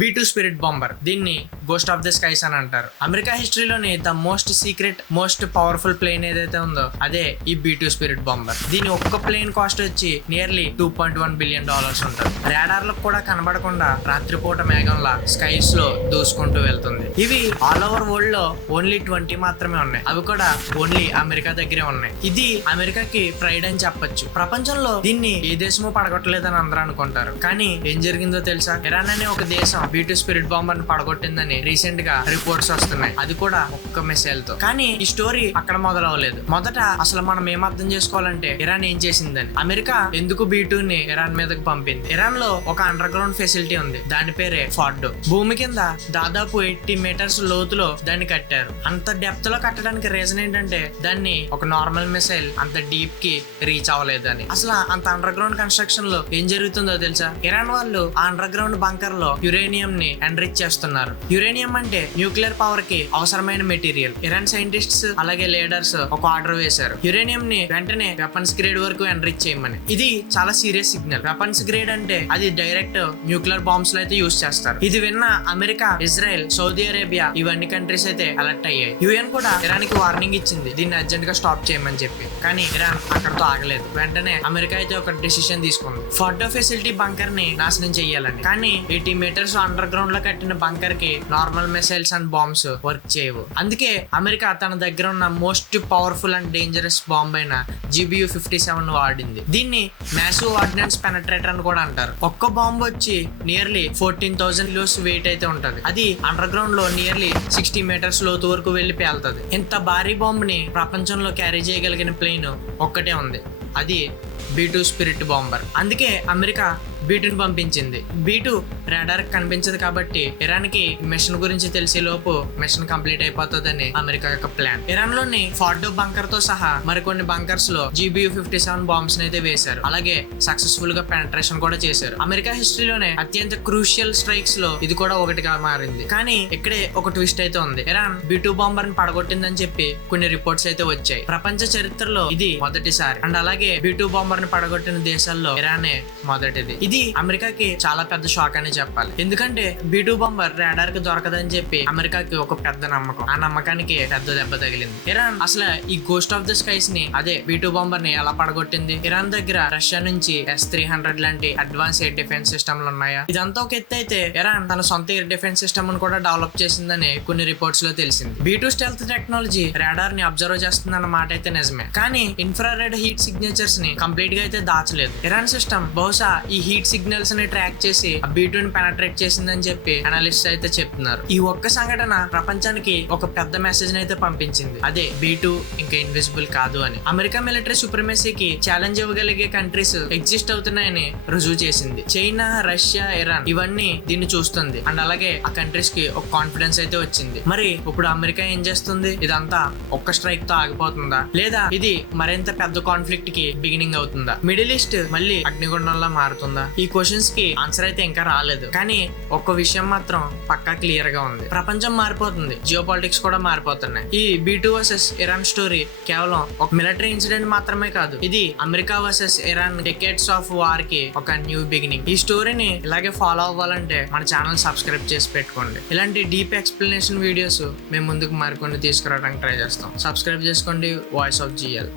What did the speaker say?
B2 spirit bomber, దీన్ని ghost of the skies అని అంటారు. అమెరికా హిస్టరీలోని the most secret most powerful plane ఏదైతే ఉందో అదే ఈ B2 స్పిరిట్ బాంబర్. దీని ఒక్క ప్లేన్ కాస్ట్ వచ్చి నియర్లీ $2.1 బిలియన్ ఉంటుంది. రాడార్ లో కూడా కనబడకుండా రాత్రిపూట మేఘంలా స్కైస్ లో దూసుకుంటూ వెళ్తుంది. ఇవి ఆల్ ఓవర్ వరల్డ్ లో ఓన్లీ 20 మాత్రమే ఉన్నాయి. అవి కూడా ఓన్లీ అమెరికా దగ్గరే ఉన్నాయి. ఇది అమెరికాకి ప్రైడ్ అని చెప్పొచ్చు. ప్రపంచంలో దీన్ని ఏ దేశమూ పడగొట్టలేదని అందరూ అనుకుంటారు. కానీ ఏం జరిగిందో తెలుసా? ఇరాన్ అనే ఒక దేశం B2 స్పిరిట్ బాంబర్ ని పడగొట్టిందని రీసెంట్ గా రిపోర్ట్స్ వస్తున్నాయి. అది కూడా ఒక్క మిసైల్ తో. కానీ ఈ స్టోరీ అక్కడ మొదలవలేదు. మొదట అసలు మనం ఏం అర్థం చేసుకోవాలంటే ఇరాన్ ఏం చేసిందని. అమెరికా ఎందుకు B2 ని ఇరాన్ మీదకి పంపింది? ఇరాన్ లో ఒక అండర్ గ్రౌండ్ ఫెసిలిటీ ఉంది. దాని పేరే ఫార్డో. భూమి కింద దాదాపు 80 మీటర్స్ లోతులో దాన్ని కట్టారు. అంత డెప్త్ లో కట్టడానికి రీజన్ ఏంటంటే దాన్ని ఒక నార్మల్ మిసైల్ అంత డీప్ కి రీచ్ అవ్వలేదు అని. అసలు అంత అండర్ గ్రౌండ్ కన్స్ట్రక్షన్ లో ఏం జరుగుతుందో తెలుసా? ఇరాన్ వాళ్ళు ఆ అండర్ గ్రౌండ్ బంకర్ లో యురేనియం ని ఎన్రిచ్ చేస్తున్నారు. యురేనియం అంటే న్యూక్లియర్ పవర్ కి అవసరమైన మెటీరియల్. ఇరాన్ సైంటిస్ట్స్ అలాగే లీడర్స్ ఒక ఆర్డర్ వేశారు, యురేనియం ని వెంటనే వెపన్స్ గ్రేడ్ వరకు ఎన్రిచ్ చేయమని. ఇది చాలా సీరియస్ సిగ్నల్. వెపన్స్ గ్రేడ్ అంటే అది డైరెక్ట్ న్యూక్లియర్ బాంబ్స్ లో అయితే యూజ్ చేస్తారు. ఇది విన్న అమెరికా, ఇజ్రాయెల్, సౌదీ అరేబియా ఇవన్నీ కంట్రీస్ అయితే అలర్ట్ అయ్యాయి. యుఎన్ కూడా ఇరాన్ కి వార్నింగ్ ఇచ్చింది దీన్ని అర్జెంట్ గా స్టాప్ చేయమని చెప్పి. కానీ ఇరాన్ అక్కడతో ఆగలేదు. వెంటనే అమెరికా అయితే ఒక డిసిషన్ తీసుకుంది, ఫార్డో ఫెసిలిటీ బంకర్ ని నాశనం చెయ్యాలని. కానీ 80 మీటర్స్ అండర్ గ్రౌండ్ లో కట్టిన బంకర్ కి normal missiles and bombs work చేయవు. అందుకే అమెరికా తన దగ్గర ఉన్న most powerful and dangerous bomb అయిన GBU-57 వాడింది. దీన్ని మ్యాసివ్ ఆర్డినెన్స్ పెనట్రేటర్ అని కూడా అంటారు. ఒక్క బాంబ్ వచ్చి నియర్లీ 14,000 కిలోస్ వెయిట్ అయితే ఉంటది. అది అండర్ గ్రౌండ్ లో నియర్లీ 60 మీటర్స్ లోతు వరకు వెళ్లి పేలుతుంది. ఇంత భారీ బాంబ్ ని ప్రపంచంలో క్యారీ చేయగలిగిన ప్లేన్ ఒక్కటే ఉంది, అది B2 స్పిరిట్ బాంబర్. అందుకే అమెరికా B2ని పంపించింది. B2 రాడార్ కనిపించదు కాబట్టి ఇరాన్ కి మిషన్ గురించి తెలిసే లోపు మిషన్ కంప్లీట్ అయిపోతుందని అమెరికా యొక్క ప్లాన్. ఇరాన్ లోని ఫార్డో బంకర్ తో సహా మరికొన్ని బంకర్స్ లో GBU-57 బాంబ్స్ అయితే వేశారు. అలాగే సక్సెస్ఫుల్ గా పెనట్రేషన్ కూడా చేశారు. అమెరికా హిస్టరీలోనే అత్యంత క్రూషియల్ స్ట్రైక్స్ లో ఇది కూడా ఒకటిగా మారింది. కానీ ఇక్కడే ఒక ట్విస్ట్ అయితే ఉంది. ఇరాన్ B2 బాంబర్ ని పడగొట్టిందని చెప్పి కొన్ని రిపోర్ట్స్ అయితే వచ్చాయి. ప్రపంచ చరిత్రలో ఇది మొదటిసారి. అండ్ అలాగే B2 బాంబర్ ని పడగొట్టిన దేశాల్లో ఇరానే మొదటిది. ఇది అమెరికాకి చాలా పెద్ద షాక్ అని చెప్పాలి. ఎందుకంటే B2 బాంబర్ రాడార్ కి దొరకదని చెప్పి అమెరికాకి ఒక పెద్ద నమ్మకం. ఆ నమ్మకానికి పెద్ద దెబ్బ తగిలింది. ఇరాన్ అసలు ఈ గోస్ట్ ఆఫ్ ద స్కైస్ ని అదే B2 బాంబర్ ని ఎలా పడగొట్టింది? ఇరాన్ దగ్గర రష్యా నుంచి S-300 లాంటి అడ్వాన్స్ ఎయిర్ డిఫెన్స్ సిస్టమ్లు ఉన్నాయా? ఇదంతా ఒక ఎత్తు అయితే ఇరాన్ తన సొంత ఎయిర్ డిఫెన్స్ సిస్టమ్ ను కూడా డెవలప్ చేసిందని కొన్ని రిపోర్ట్స్ లో తెలిసింది. B2 స్టెల్త్ టెక్నాలజీ రాడార్ ని అబ్జర్వ్ చేస్తుందన్న మాట అయితే నిజమే. కానీ ఇన్ఫ్రారెడ్ హీట్ సిగ్నేచర్స్ ని కంప్లీట్ గా అయితే దాచలేదు. ఇరాన్ సిస్టమ్ బహుశా ఈ హీట్ సిగ్నల్స్ ని ట్రాక్ చేసి B2ని పెనట్రేట్ చేసిందని చెప్పి అనలిస్ట్ అయితే చెప్తున్నారు. ఈ ఒక్క సంఘటన ప్రపంచానికి ఒక పెద్ద మెసేజ్ అయితే పంపించింది, అదే B2 ఇంకా ఇన్విజిబుల్ కాదు అని. అమెరికా మిలిటరీ సుప్రమసీకి ఛాలెంజ్ ఇవ్వగలిగే కంట్రీస్ ఎగ్జిస్ట్ అవుతున్నాయని రుజువు చేసింది. చైనా, రష్యా, ఇరాన్ ఇవన్నీ దీన్ని చూస్తుంది. అండ్ అలాగే ఆ కంట్రీస్ కి ఒక కాన్ఫిడెన్స్ అయితే వచ్చింది. మరి ఇప్పుడు అమెరికా ఏం చేస్తుంది? ఇదంతా ఒక్క స్ట్రైక్ తో ఆగిపోతుందా, లేదా ఇది మరింత పెద్ద కాన్ఫ్లిక్ట్ కి బిగినింగ్ అవుతుందా? మిడిల్ ఈస్ట్ మళ్ళీ అగ్నిగుండంలా మారుతుందా? ఈ క్వశ్చన్స్ కి ఆన్సర్ అయితే ఇంకా రాలేదు. కానీ ఒక్క విషయం మాత్రం పక్కా క్లియర్ గా ఉంది, ప్రపంచం మారిపోతుంది, జియో పాలిటిక్స్ కూడా మారిపోతున్నాయి. ఈ B2 వర్సెస్ ఇరాన్ స్టోరీ కేవలం ఒక మిలిటరీ ఇన్సిడెంట్ మాత్రమే కాదు, ఇది America versus Iran decades of war కి ఒక న్యూ బిగినింగ్. ఈ స్టోరీని ఇలాగే ఫాలో అవ్వాలంటే మన ఛానల్ సబ్స్క్రైబ్ చేసి పెట్టుకోండి. ఇలాంటి డీప్ ఎక్స్ప్లెనేషన్ వీడియోస్ మేము ముందుకు మరికొన్ని తీసుకురావడానికి ట్రై చేస్తాం. సబ్స్క్రైబ్ చేసుకోండి. Voice of GL.